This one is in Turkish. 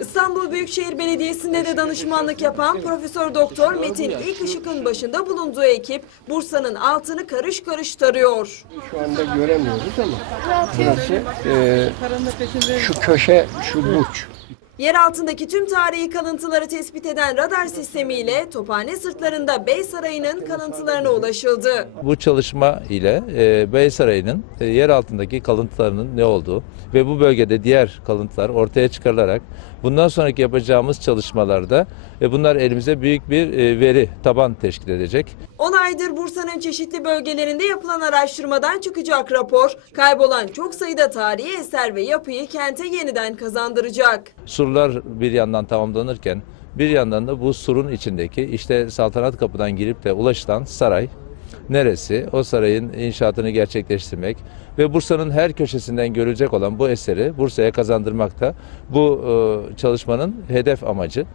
İstanbul Büyükşehir Belediyesi'nde de danışmanlık yapan Profesör Doktor Metin İlkışık'ın başında bulunduğu ekip Bursa'nın altını karış karış tarıyor. Şu anda göremiyoruz ama burası e, şu köşe şu buç. Yer altındaki tüm tarihi kalıntıları tespit eden radar sistemiyle Tophane sırtlarında Bey Sarayı'nın kalıntılarına ulaşıldı. Bu çalışma ile e, Bey Sarayı'nın e, yer altındaki kalıntılarının ne olduğu ve bu bölgede diğer kalıntılar ortaya çıkarılarak bundan sonraki yapacağımız çalışmalarda e, bunlar elimize büyük bir e, veri taban teşkil edecek. 10 aydır Bursa'nın çeşitli bölgelerinde yapılan araştırmadan çıkacak rapor, kaybolan çok sayıda tarihi eser ve yapıyı kente yeniden kazandıracak. Surlar bir yandan tamamlanırken bir yandan da bu surun içindeki işte saltanat kapıdan girip de ulaşılan saray neresi? O sarayın inşaatını gerçekleştirmek ve Bursa'nın her köşesinden görülecek olan bu eseri Bursa'ya kazandırmak da bu çalışmanın hedef amacı.